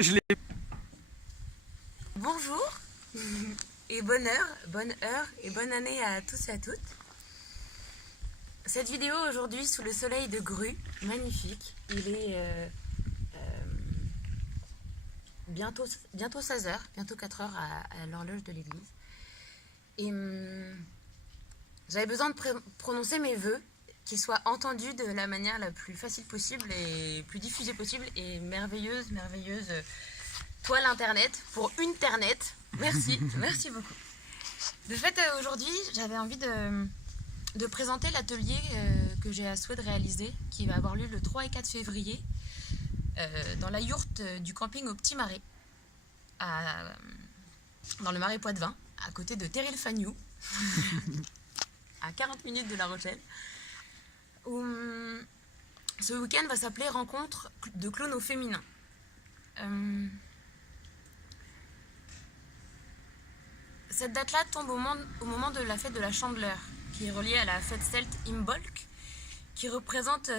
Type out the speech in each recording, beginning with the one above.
Je l'ai. Bonjour et bonne heure et bonne année à tous et à toutes. Cette vidéo aujourd'hui sous le soleil de Grue, magnifique. Il est bientôt 16h, bientôt 4h à l'horloge de l'église. Et j'avais besoin de prononcer mes vœux, qu'ils soient entendus de la manière la plus facile possible et plus diffusée possible et merveilleuse toile internet pour une ternet. Merci, merci beaucoup. De fait, aujourd'hui, j'avais envie de présenter l'atelier que j'ai à souhait de réaliser, qui va avoir lieu le 3 et 4 février dans la yourte du camping au Petit Marais, dans le Marais Poitevin, à côté de Terry-le-Fagnou, à 40 minutes de La Rochelle, où ce week-end va s'appeler Rencontre de clowns au féminin. Cette date-là tombe au moment de la fête de la Chandeleur, qui est reliée à la fête celte Imbolc, qui représente,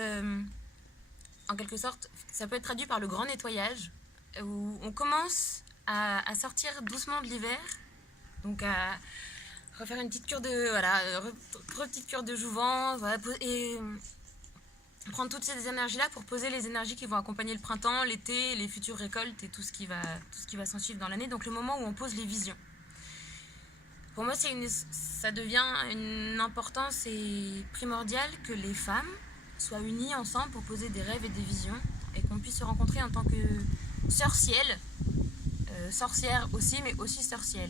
en quelque sorte, ça peut être traduit par le grand nettoyage, où on commence à sortir doucement de l'hiver, donc à refaire une petite cure de, petite cure de jouvence, voilà, et prendre toutes ces énergies-là pour poser les énergies qui vont accompagner le printemps, l'été, les futures récoltes et tout ce qui va s'en suivre dans l'année, donc le moment où on pose les visions. Pour moi, ça devient une importance primordiale que les femmes soient unies ensemble pour poser des rêves et des visions et qu'on puisse se rencontrer en tant que sœurs ciel, sorcières aussi, mais aussi sœurs ciel.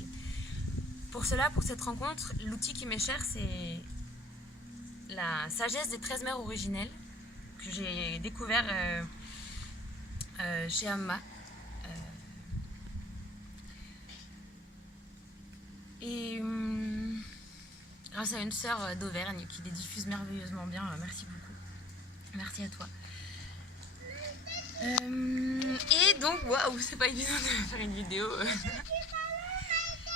Pour cela, pour cette rencontre, l'outil qui m'est cher, c'est la sagesse des 13 mères originelles que j'ai découvert chez Amma. Et grâce à une sœur d'Auvergne qui les diffuse merveilleusement bien, merci beaucoup. Merci à toi. Et donc, waouh, c'est pas évident de faire une vidéo.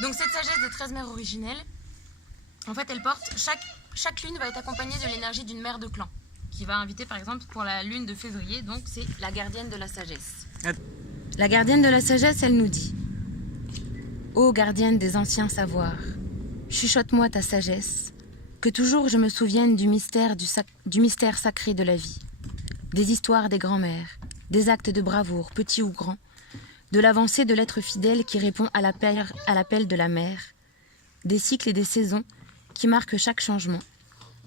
Donc cette sagesse des 13 mères originelles, en fait, elle porte, chaque lune va être accompagnée de l'énergie d'une mère de clan, qui va inviter par exemple pour la lune de février, donc c'est la gardienne de la sagesse. La gardienne de la sagesse, elle nous dit: ô gardienne des anciens savoirs, chuchote-moi ta sagesse, que toujours je me souvienne du mystère sacré de la vie, des histoires des grands-mères, des actes de bravoure, petits ou grands, de l'avancée de l'être fidèle qui répond à l'appel de la mère, des cycles et des saisons qui marquent chaque changement,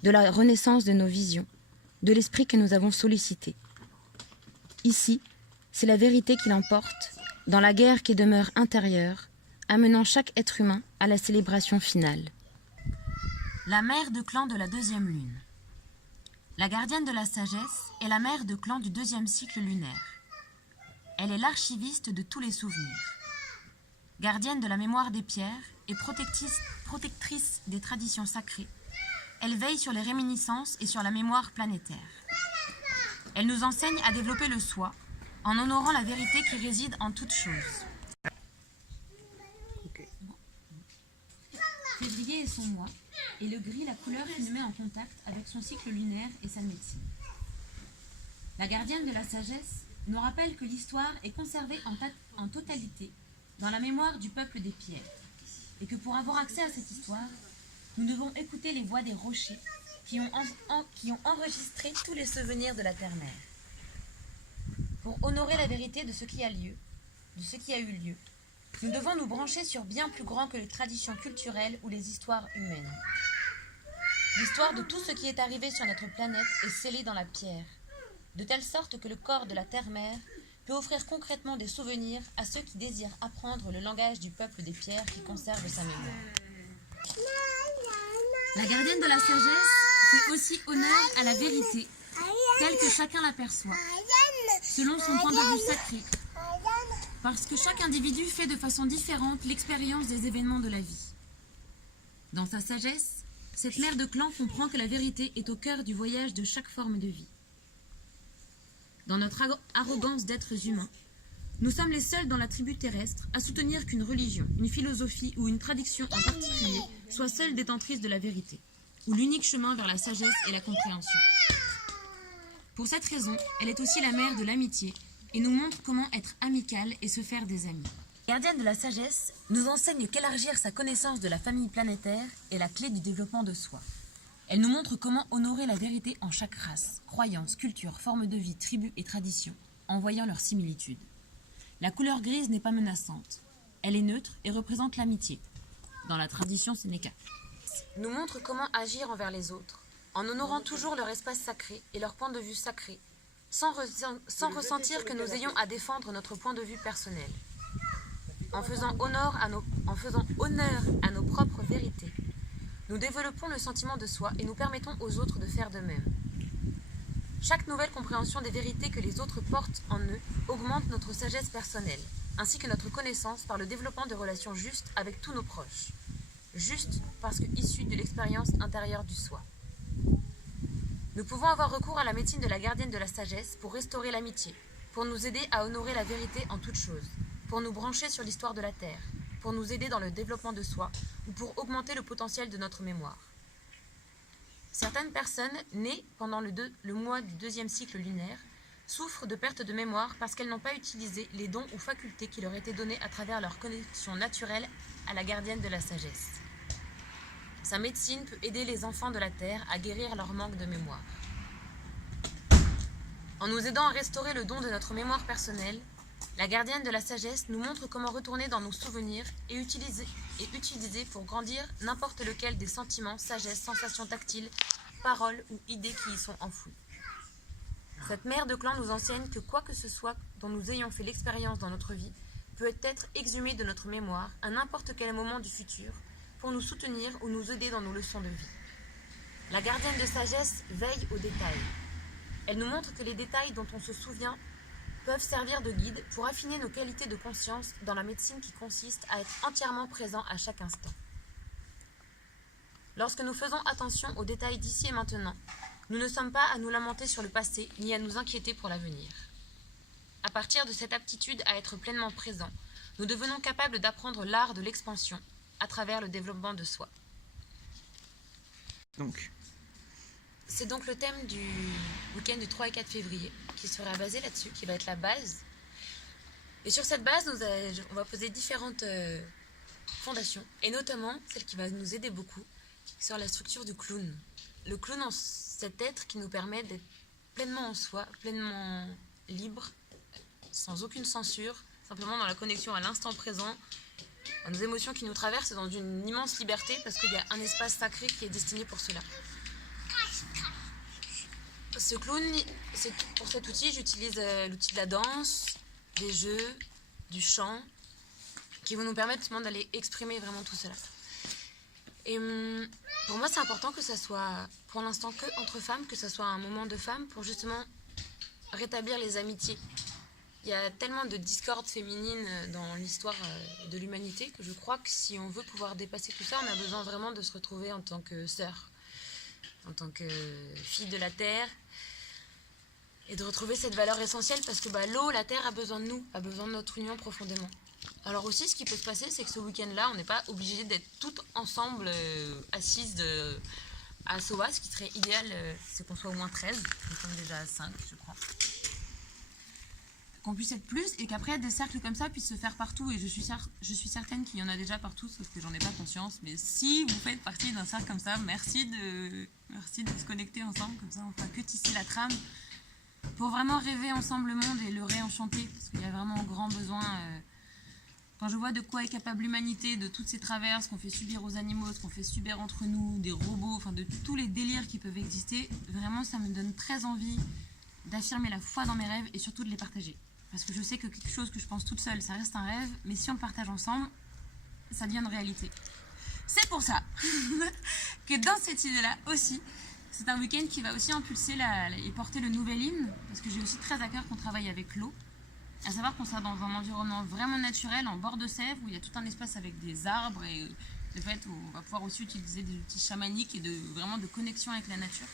de la renaissance de nos visions, de l'esprit que nous avons sollicité. Ici, c'est la vérité qui l'emporte, dans la guerre qui demeure intérieure, amenant chaque être humain à la célébration finale. La mère de clan de la deuxième lune. La gardienne de la sagesse est la mère de clan du deuxième cycle lunaire. Elle est l'archiviste de tous les souvenirs. Gardienne de la mémoire des pierres et protectrice des traditions sacrées, elle veille sur les réminiscences et sur la mémoire planétaire. Elle nous enseigne à développer le soi en honorant la vérité qui réside en toute chose. Février est son mois, et le gris la couleur qui nous met en contact avec son cycle lunaire et sa médecine. La gardienne de la sagesse nous rappelle que l'histoire est conservée en totalité dans la mémoire du peuple des pierres, et que pour avoir accès à cette histoire, nous devons écouter les voix des rochers qui ont enregistré tous les souvenirs de la terre-mère. Pour honorer la vérité de ce qui a eu lieu, nous devons nous brancher sur bien plus grand que les traditions culturelles ou les histoires humaines. L'histoire de tout ce qui est arrivé sur notre planète est scellée dans la pierre, de telle sorte que le corps de la terre-mère peut offrir concrètement des souvenirs à ceux qui désirent apprendre le langage du peuple des pierres qui conserve sa mémoire. La gardienne de la sagesse fait aussi honneur à la vérité, telle que chacun l'aperçoit, selon son point de vue sacré, parce que chaque individu fait de façon différente l'expérience des événements de la vie. Dans sa sagesse, cette mère de clan comprend que la vérité est au cœur du voyage de chaque forme de vie. Dans notre arrogance d'êtres humains, nous sommes les seuls dans la tribu terrestre à soutenir qu'une religion, une philosophie ou une tradition en particulier soit seule détentrice de la vérité, ou l'unique chemin vers la sagesse et la compréhension. Pour cette raison, elle est aussi la mère de l'amitié, et nous montre comment être amical et se faire des amis. La gardienne de la sagesse nous enseigne qu'élargir sa connaissance de la famille planétaire est la clé du développement de soi. Elle nous montre comment honorer la vérité en chaque race, croyance, culture, forme de vie, tribu et tradition, en voyant leurs similitudes. La couleur grise n'est pas menaçante. Elle est neutre et représente l'amitié. Dans la tradition sénéca. Nous montre comment agir envers les autres, en honorant toujours leur espace sacré et leur point de vue sacré, sans ressentir que nous ayons à défendre notre point de vue personnel. En faisant honneur à nos propres vérités, nous développons le sentiment de soi et nous permettons aux autres de faire de même. Chaque nouvelle compréhension des vérités que les autres portent en eux augmente notre sagesse personnelle, ainsi que notre connaissance par le développement de relations justes avec tous nos proches. Juste parce que issus de l'expérience intérieure du soi. Nous pouvons avoir recours à la médecine de la gardienne de la sagesse pour restaurer l'amitié, pour nous aider à honorer la vérité en toutes choses, pour nous brancher sur l'histoire de la Terre, pour nous aider dans le développement de soi ou pour augmenter le potentiel de notre mémoire. Certaines personnes, nées pendant le mois du 2e cycle lunaire, souffrent de perte de mémoire parce qu'elles n'ont pas utilisé les dons ou facultés qui leur étaient donnés à travers leur connexion naturelle à la gardienne de la sagesse. Sa médecine peut aider les enfants de la Terre à guérir leur manque de mémoire. En nous aidant à restaurer le don de notre mémoire personnelle, la gardienne de la sagesse nous montre comment retourner dans nos souvenirs et utiliser pour grandir n'importe lequel des sentiments, sagesse, sensations tactiles, paroles ou idées qui y sont enfouies. Cette mère de clan nous enseigne que quoi que ce soit dont nous ayons fait l'expérience dans notre vie peut être exhumé de notre mémoire à n'importe quel moment du futur pour nous soutenir ou nous aider dans nos leçons de vie. La gardienne de sagesse veille aux détails. Elle nous montre que les détails dont on se souvient peuvent servir de guide pour affiner nos qualités de conscience dans la médecine qui consiste à être entièrement présent à chaque instant. Lorsque nous faisons attention aux détails d'ici et maintenant, nous ne sommes pas à nous lamenter sur le passé ni à nous inquiéter pour l'avenir. À partir de cette aptitude à être pleinement présent, nous devenons capables d'apprendre l'art de l'expansion à travers le développement de soi. C'est donc le thème du week-end du 3 et 4 février qui sera basé là-dessus, qui va être la base. Et sur cette base, on va poser différentes fondations, et notamment celle qui va nous aider beaucoup, sur la structure du clown. Le clown, cet être qui nous permet d'être pleinement en soi, pleinement libre, sans aucune censure, simplement dans la connexion à l'instant présent, à nos émotions qui nous traversent dans une immense liberté, parce qu'il y a un espace sacré qui est destiné pour cela. Ce clown, pour cet outil, j'utilise l'outil de la danse, des jeux, du chant, qui vont nous permettre justement d'aller exprimer vraiment tout cela. Et pour moi, c'est important que ça soit, pour l'instant, que entre femmes, que ça soit un moment de femmes pour justement rétablir les amitiés. Il y a tellement de discorde féminine dans l'histoire de l'humanité que je crois que si on veut pouvoir dépasser tout ça, on a besoin vraiment de se retrouver en tant que sœur, en tant que fille de la terre, et de retrouver cette valeur essentielle parce que l'eau, la terre a besoin de nous, a besoin de notre union profondément. Alors aussi, ce qui peut se passer, c'est que ce week-end-là, on n'est pas obligé d'être toutes ensemble assises à Soa. Ce qui serait idéal, c'est qu'on soit au moins 13. Nous sommes déjà à 5, je crois. Qu'on puisse être plus et qu'après, des cercles comme ça puissent se faire partout. Et je suis certaine qu'il y en a déjà partout, sauf que j'en ai pas conscience. Mais si vous faites partie d'un cercle comme ça, merci de se connecter ensemble. Comme ça, on fera que tisser la trame pour vraiment rêver ensemble le monde et le réenchanter. Parce qu'il y a vraiment grand besoin... Quand je vois de quoi est capable l'humanité, de toutes ces traverses qu'on fait subir aux animaux, ce qu'on fait subir entre nous, des robots, enfin de tous les délires qui peuvent exister, vraiment ça me donne très envie d'affirmer la foi dans mes rêves et surtout de les partager. Parce que je sais que quelque chose que je pense toute seule, ça reste un rêve, mais si on le partage ensemble, ça devient une réalité. C'est pour ça que dans cette idée-là aussi, c'est un week-end qui va aussi impulser et porter le nouvel hymne, parce que j'ai aussi très à cœur qu'on travaille avec l'eau. À savoir qu'on sera dans un environnement vraiment naturel, en bord de Sèvres, où il y a tout un espace avec des arbres et de fait où on va pouvoir aussi utiliser des outils chamaniques et vraiment de connexion avec la nature.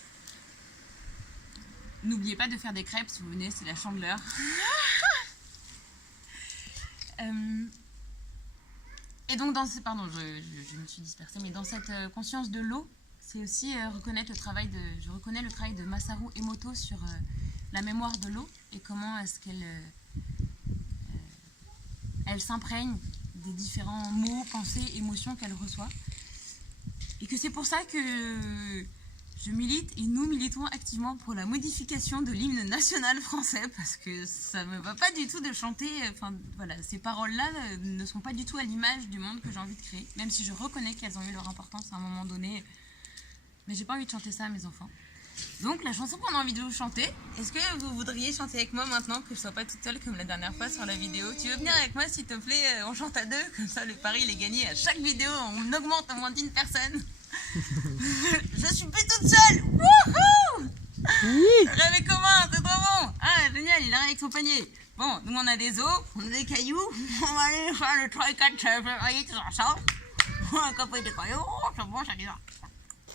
N'oubliez pas de faire des crêpes si vous venez, c'est la chandeleur. Et donc je me suis dispersée, mais dans cette conscience de l'eau, c'est aussi je reconnais le travail de Masaru Emoto sur la mémoire de l'eau et comment est-ce qu'elle elle s'imprègne des différents mots, pensées, émotions qu'elle reçoit. Et que c'est pour ça que je milite et nous militons activement pour la modification de l'hymne national français parce que ça me va pas du tout de chanter, enfin voilà, ces paroles-là ne sont pas du tout à l'image du monde que j'ai envie de créer, même si je reconnais qu'elles ont eu leur importance à un moment donné, mais j'ai pas envie de chanter ça à mes enfants. Donc la chanson qu'on a envie de vous chanter, est-ce que vous voudriez chanter avec moi maintenant que je sois pas toute seule comme la dernière fois sur la vidéo? Tu veux venir avec moi s'il te plaît? On chante à deux, comme ça le pari il est gagné à chaque vidéo, on augmente au moins d'une personne. Je suis plus toute seule. Wouhou! Oui. Rêve commun, c'est trop bon. Ah génial, il arrive avec son panier. Bon, nous on a des os, on a des cailloux, on va aller faire le 3-4 février tous ensemble. On a compris des cailloux, c'est bon, ça dit ça.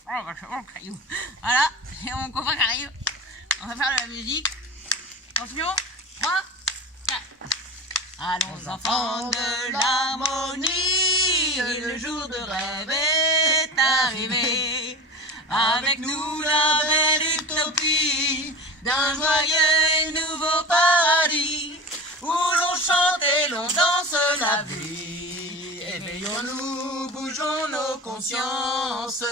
Oh bah c'est bon le caillou. Voilà, c'est mon copain qui arrive. On va faire de la musique. Attention, 3, 4. Allons enfants de l'harmonie, le jour de rêve est arrivé. Avec nous la belle utopie d'un joyeux et nouveau paradis où l'on chante et l'on danse la vie. Éveillons-nous, bougeons nos consciences,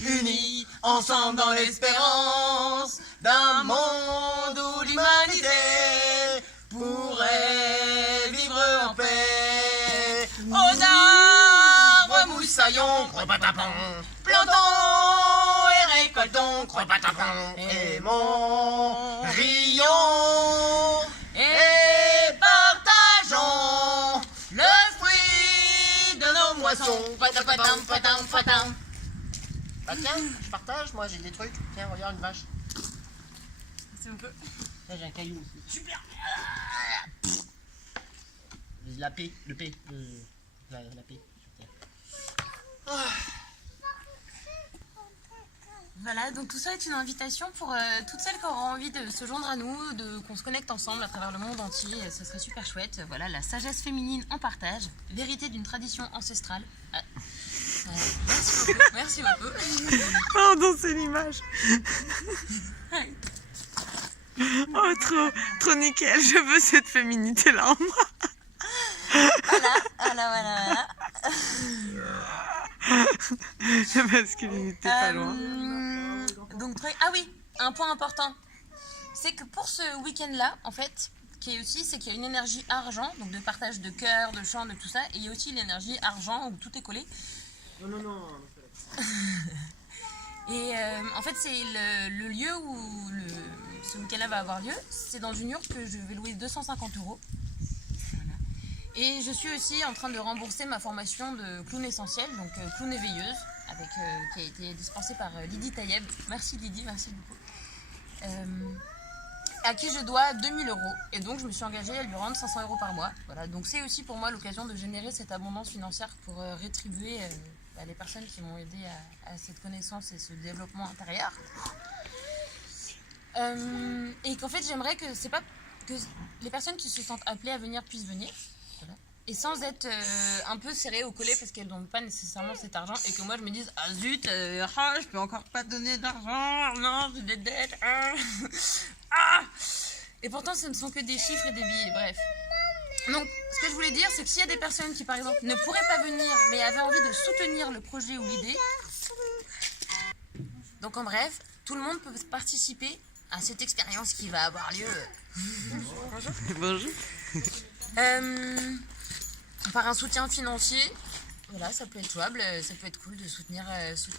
unis ensemble dans l'espérance d'un monde où l'humanité pourrait vivre en paix. Aux arbres moussaillons, croix-patapon, plantons et récoltons, croix-patapon, aimons, rions et partageons le fruit de nos moissons. Patapatam, patam, patam. Bah tiens, je partage, moi j'ai des trucs. Tiens, regarde une vache. C'est un peu. Là j'ai un caillou aussi. Super. La paix, le paix. La paix. Voilà, donc tout ça est une invitation pour toutes celles qui auront envie de se joindre à nous, qu'on se connecte ensemble à travers le monde entier, ça serait super chouette. Voilà, la sagesse féminine en partage, vérité d'une tradition ancestrale. Merci beaucoup. Pardon, c'est l'image. Oh, trop nickel, je veux cette féminité-là en moi. Voilà. La masculinité pas loin. Donc, ah oui, un point important, c'est que pour ce week-end-là, en fait, qui est aussi, c'est qu'il y a une énergie argent, donc de partage de cœur, de chant, de tout ça, et il y a aussi l'énergie argent où tout est collé. Non. Et en fait, c'est le lieu où ce week-end-là va avoir lieu. C'est dans une urne que je vais louer 250 €. Voilà. Et je suis aussi en train de rembourser ma formation de clown essentiel, donc clown éveilleuse, qui a été dispensée par Lydie Tayeb. Merci Lydie, merci beaucoup. À qui je dois 2000 €. Et donc je me suis engagée à lui rendre 500 € par mois. Voilà, donc c'est aussi pour moi l'occasion de générer cette abondance financière pour rétribuer les personnes qui m'ont aidé à cette connaissance et ce développement intérieur. Et qu'en fait j'aimerais que les personnes qui se sentent appelées à venir puissent venir. Voilà. Et sans être un peu serrées au collet parce qu'elles n'ont pas nécessairement cet argent et que moi je me dise ah zut, je peux encore pas donner d'argent, non j'ai des dettes. Et pourtant ce ne sont que des chiffres et des billets, bref. Donc ce que je voulais dire c'est que s'il y a des personnes qui par exemple ne pourraient pas venir mais avaient envie de soutenir le projet ou l'idée, donc en bref, tout le monde peut participer à cette expérience qui va avoir lieu. Bonjour. Par un soutien financier. Voilà, ça peut être jouable, ça peut être cool de soutenir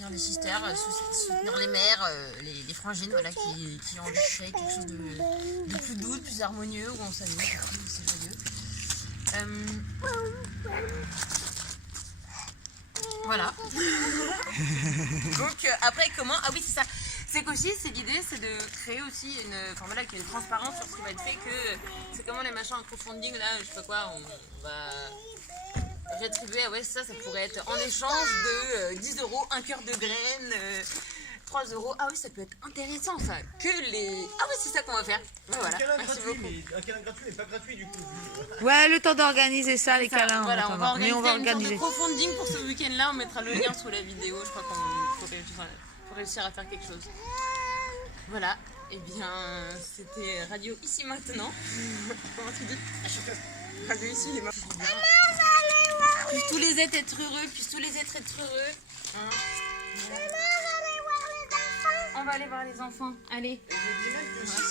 les sisters, soutenir les mères, les frangines, voilà, qui ont fait quelque chose de plus doux, de plus harmonieux, où on s'amuse, c'est joyeux. Voilà. Donc après comment? Ah oui c'est ça. C'est qu'aussi, l'idée, c'est de créer aussi qu'il y ait une transparence sur ce qui va être fait, que c'est comment les machins en crowdfunding, là, je sais pas quoi, on va rétribuer, ouais, ça pourrait être en échange de 10 €, un cœur de graines, 3 €. Ah oui, ça peut être intéressant, ça. Ah oui, c'est ça qu'on va faire. Voilà, merci beaucoup. Un câlin gratuit n'est pas gratuit, du coup. Ouais, le temps d'organiser ça, les câlins. Voilà, on va organiser une sorte de crowdfunding pour ce week-end-là, on mettra le lien sous la vidéo, je crois qu'on faut réussir à faire quelque chose. Voilà, et bien c'était Radio Ici Maintenant. Comment tu dis? Radio Ici les Maintenant. Puissent tous les êtres être heureux, puissent tous les êtres être heureux. Hein? On va aller voir les enfants. Allez.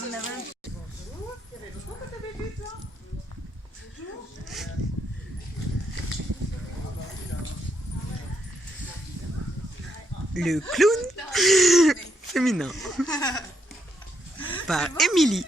On avance. Le clown féminin par Émilie.